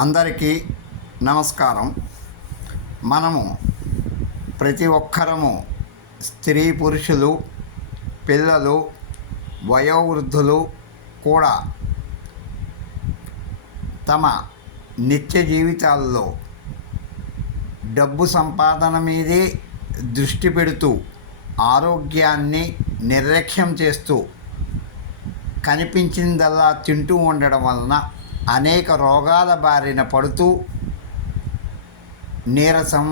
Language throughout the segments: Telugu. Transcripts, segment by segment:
అందరికీ నమస్కారం. మనము ప్రతి ఒక్కరము స్త్రీ పురుషులు పిల్లలు వయోవృద్ధులు కూడా తమ నిత్య జీవితాల్లో డబ్బు సంపాదన మీదే దృష్టి పెడుతూ ఆరోగ్యాన్ని నిర్లక్ష్యం చేస్తూ కనిపించిందల్లా తింటూ ఉండడం వలన అనేక రోగాల బారిన పడుతూ నీరసం,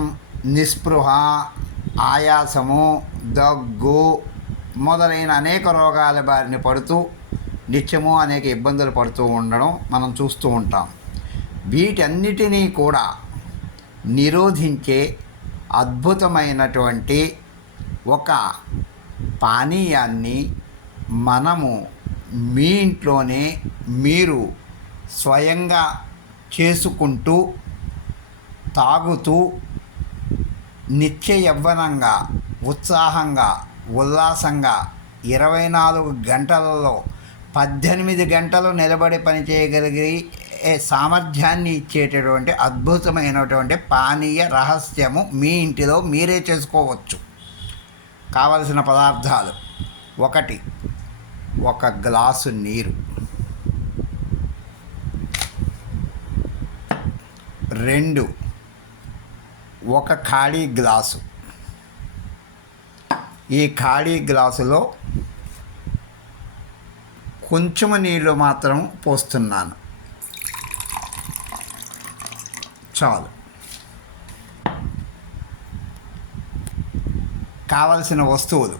నిస్పృహ, ఆయాసము, దగ్గు మొదలైన అనేక రోగాల బారిన పడుతూ నిత్యము అనేక ఇబ్బందులు పడుతూ ఉండడం మనం చూస్తూ ఉంటాం. వీటన్నిటినీ కూడా నిరోధించే అద్భుతమైనటువంటి ఒక పానీయాన్ని మనము మీ ఇంట్లోనే మీరు స్వయంగా చేసుకుంటూ తాగుతూ నిత్య యవ్వనంగా ఉత్సాహంగా ఉల్లాసంగా 24 గంటలలో 18 గంటలు నిలబడి పనిచేయగలిగే సామర్థ్యాన్ని ఇచ్చేటటువంటి అద్భుతమైనటువంటి పానీయ రహస్యము మీ ఇంటిలో మీరే చేసుకోవచ్చు. కావలసిన పదార్థాలు: 1 గ్లాసు నీరు, 2 ఖాళీ గ్లాసు. ఈ ఖాళీ గ్లాసులో కొంచెం నీళ్ళు మాత్రం పోస్తున్నాను, చాలు. కావలసిన వస్తువులు: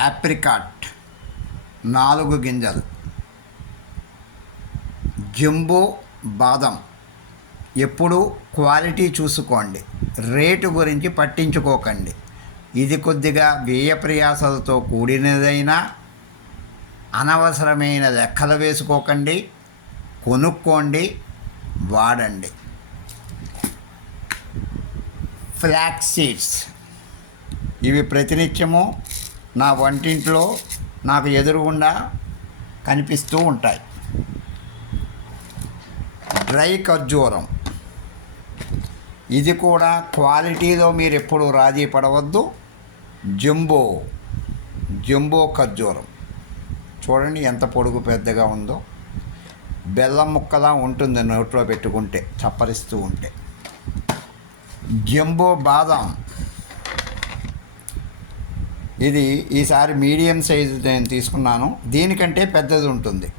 యాప్రికాట్ 4 గింజలు, జంబో బాదం. ఎప్పుడూ క్వాలిటీ చూసుకోండి, రేటు గురించి పట్టించుకోకండి. ఇది కొద్దిగా వ్యయ ప్రయాసాలతో కూడినదైనా అనవసరమైన లెక్కలు వేసుకోకండి, కొనుక్కోండి, వాడండి. ఫ్లాక్స్ సీడ్స్, ఇవి ప్రతినిత్యము నా వంటింట్లో నాకు ఎదురుగుండా కనిపిస్తూ ఉంటాయి. డ్రై ఖర్జూరం, ఇది కూడా క్వాలిటీలో మీరు ఎప్పుడూ రాజీ పడవద్దు. జంబో ఖర్జూరం చూడండి ఎంత పొడుగు పెద్దగా ఉందో, బెల్లం ముక్కలా ఉంటుంది నోట్లో పెట్టుకుంటే చప్పరిస్తూ ఉంటే. జంబో బాదం, ఇది ఈసారి మీడియం సైజు నేను తీసుకున్నాను, దీనికంటే పెద్దది ఉంటుంది.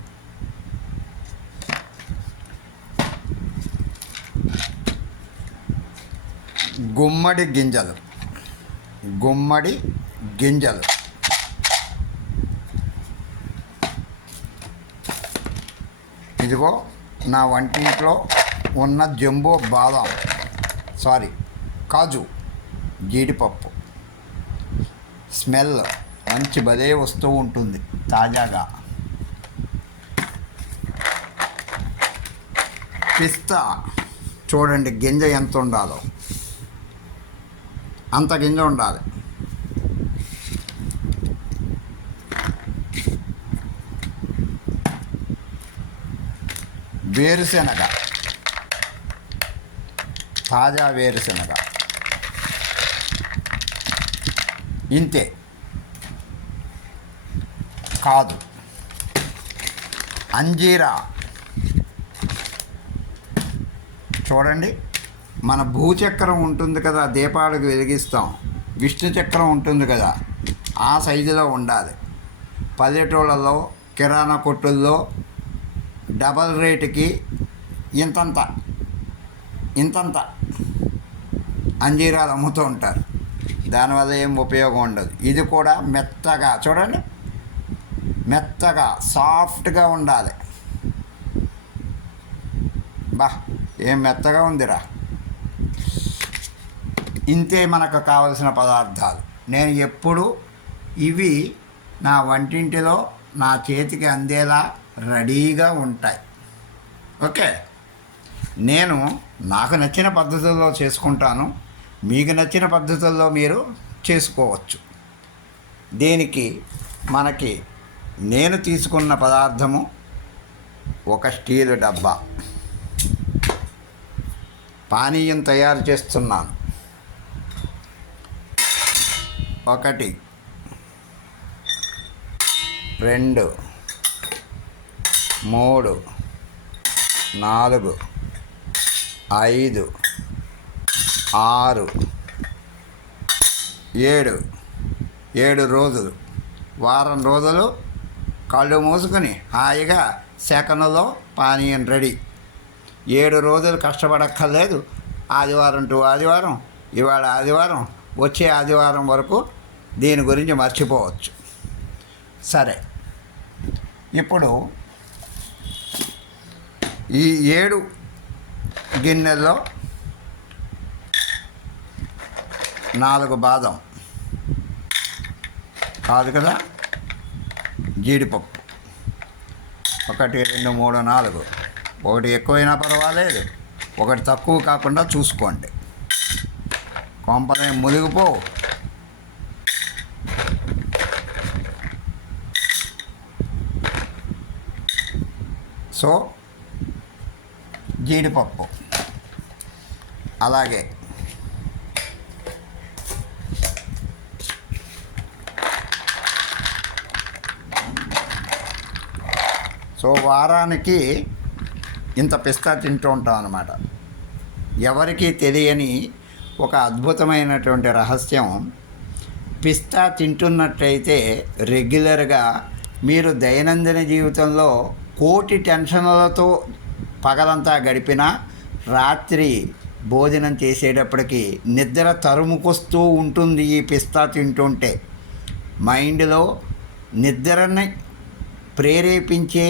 గుమ్మడి గింజలు, ఇదిగో నా వంటింట్లో ఉన్న జంబో బాదం, కాజు, జీడిపప్పు. స్మెల్ మంచి భలే వస్తూ ఉంటుంది తాజాగా. పిస్తా, చూడండి గింజ ఎంత ఉండాలో అంత గింజ ఉండాలి. వేరుశనగ, తాజా వేరుశనగ ఇంతే కాదు. అంజీరా, చూడండి మన భూచక్రం ఉంటుంది కదా, దీపాలకు వెలిగిస్తాం, విష్ణు చక్రం ఉంటుంది కదా, ఆ సైజులో ఉండాలి. పల్లెటూళ్ళలో కిరాణా కొట్టుల్లో డబల్ రేటుకి ఇంతంత అంజీరాలు అమ్ముతూ ఉంటారు, దానివల్ల ఏం ఉపయోగం ఉండదు. ఇది కూడా మెత్తగా చూడండి, మెత్తగా సాఫ్ట్గా ఉండాలి. ఏం మెత్తగా ఉందిరా. ఇంతే మనకు కావలసిన పదార్థాలు. నేను ఎప్పుడు ఇవి నా వంటింటిలో నా చేతికి అందేలా రెడీగా ఉంటాయి. ఓకే, నేను నాకు నచ్చిన పద్ధతుల్లో చేసుకుంటాను, మీకు నచ్చిన పద్ధతుల్లో మీరు చేసుకోవచ్చు. దీనికి మనకి నేను తీసుకున్న పదార్థము ఒక స్టీలు డబ్బా, పానీయం తయారు చేస్తున్నాను. 1 2 3 4 5 6 7 రోజులు, వారం రోజులు కళ్ళు మూసుకొని హాయిగా సెకనులో పానీయం రెడీ. 7 రోజులు కష్టపడక్కర్లేదు. ఆదివారం టు ఆదివారం, ఇవాళ ఆదివారం, వచ్చే ఆదివారం వరకు దీని గురించి మర్చిపోవచ్చు. సరే, ఇప్పుడు ఈ 7 గిన్నెల్లో 4 బాదం కాదు కదా, జీడిపప్పు 1 2 3 4, ఒకటి ఎక్కువైనా పర్వాలేదు, ఒకటి తక్కువ కాకుండా చూసుకోండి. కొంపనే మునిగిపో. సో జీడిపప్పు అలాగే వారానికి ఇంత పిస్తా తింటూ ఉంటాం అన్నమాట. ఎవరికీ తెలియని ఒక అద్భుతమైనటువంటి రహస్యం, పిస్తా తింటున్నట్టయితే రెగ్యులర్గా మీరు దైనందిన జీవితంలో కోటి టెన్షన్లతో పగలంతా గడిపినా రాత్రి భోజనం చేసేటప్పటికి నిద్ర తరుముకొస్తూ ఉంటుంది. ఈ పిస్తా తింటుంటే మైండ్లో నిద్రని ప్రేరేపించే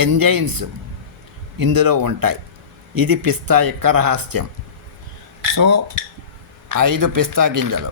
ఎంజైమ్స్ ఇందులో ఉంటాయి. ఇది పిస్తా యొక్క రహస్యం. సో 5 పిస్తా గింజలు